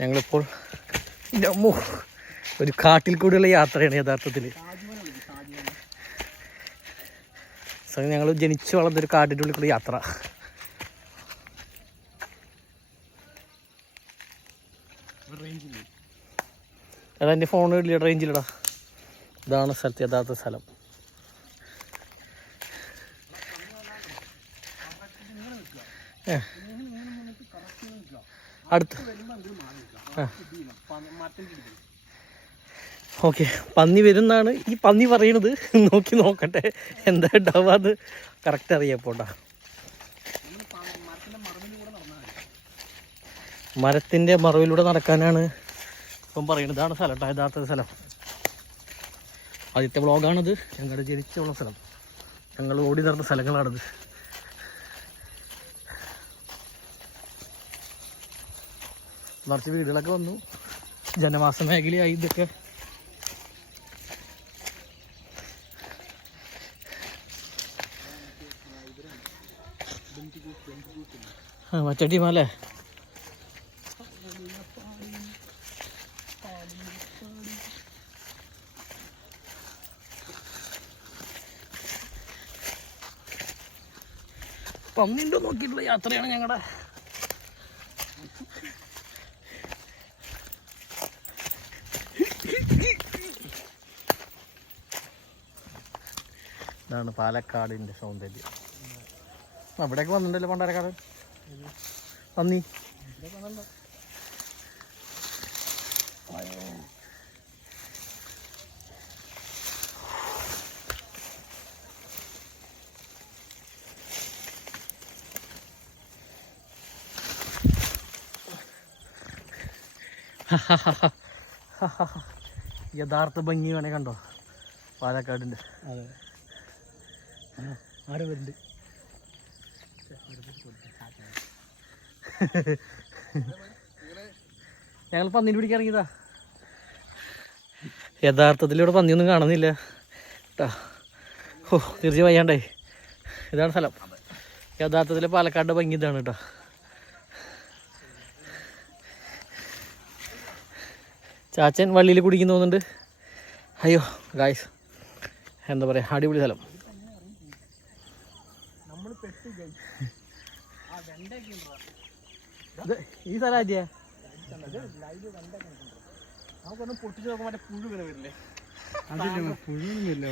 ഞങ്ങളിപ്പോൾ ഒരു കാട്ടിൽ കൂടിയുള്ള യാത്രയാണ് യഥാർത്ഥത്തിൽ. ഞങ്ങൾ ജനിച്ചു വളർന്നൊരു കാട്ടിൻ്റെ ഉള്ളിൽ കൂടി യാത്ര. എടാ എൻ്റെ ഫോൺ ഇല്ല, റേഞ്ചില്ലടാ. ഇതാണ് സ്ഥലത്ത് യഥാർത്ഥ സ്ഥലം. അടുത്ത് ഓക്കെ, പന്നി വരുന്നാണ് ഈ പന്നി പറയണത്. നോക്കട്ടെ എന്താ ഉണ്ടാവുക, അത് കറക്റ്റ് അറിയപ്പോട്ടാ. മരത്തിൻ്റെ മറവിലൂടെ നടക്കാനാണ് ഇപ്പം പറയുന്നത്. ഇതാണ് സ്ഥലം കേട്ടോ, യഥാർത്ഥ സ്ഥലം. ആദ്യത്തെ വ്ളോഗാണിത്. ഞങ്ങളുടെ ജനിച്ചുള്ള സ്ഥലം, ഞങ്ങൾ ഓടി നടന്ന സ്ഥലങ്ങളാണിത്. നിറച്ച് വീടുകളൊക്കെ വന്നു, ജനവാസ മേഖലയായി ഇതൊക്കെ. മറ്റേ ടീമല്ലേ? പന്നിണ്ടോ നോക്കിയിട്ടുള്ള യാത്രയാണ് ഞങ്ങളുടെ. ഇതാണ് പാലക്കാടിൻ്റെ സൗന്ദര്യം. അവിടെയൊക്കെ വന്നിട്ടുണ്ടല്ലോ പണ്ടാരക്കാട് പന്നി. യഥാർത്ഥ ഭംഗി വേണേ കണ്ടോ പാലക്കാടിൻ്റെ. അതെ, ആരെ വരുന്നുണ്ട്. ഞങ്ങൾ പന്നീനെ പിടിക്കാൻ ഇറങ്ങിയതാ. യഥാർത്ഥത്തിൽ ഇവിടെ പന്നിയൊന്നും കാണുന്നില്ല കേട്ടോ. ഓ തീർച്ചയായും വയ്യാണ്ടേ. ഇതാണ് സ്ഥലം. യഥാർത്ഥത്തിൽ പാലക്കാട് ഭംഗി ഇതാണ് കേട്ടോ. ചാച്ചൻ വള്ളിയിൽ കുടിക്കുന്നു തോന്നുന്നുണ്ട്. അയ്യോ ഗായ്സ്, എന്താ പറയുക, അടിപൊളി സ്ഥലം. ഈ സ്ഥലം ആദ്യ നമുക്കൊന്ന് പൊട്ടിച്ച് നോക്കുമ്പോൾ പുഴു വരെ വരില്ലേ? പുഴുവൊന്നും ഇല്ല.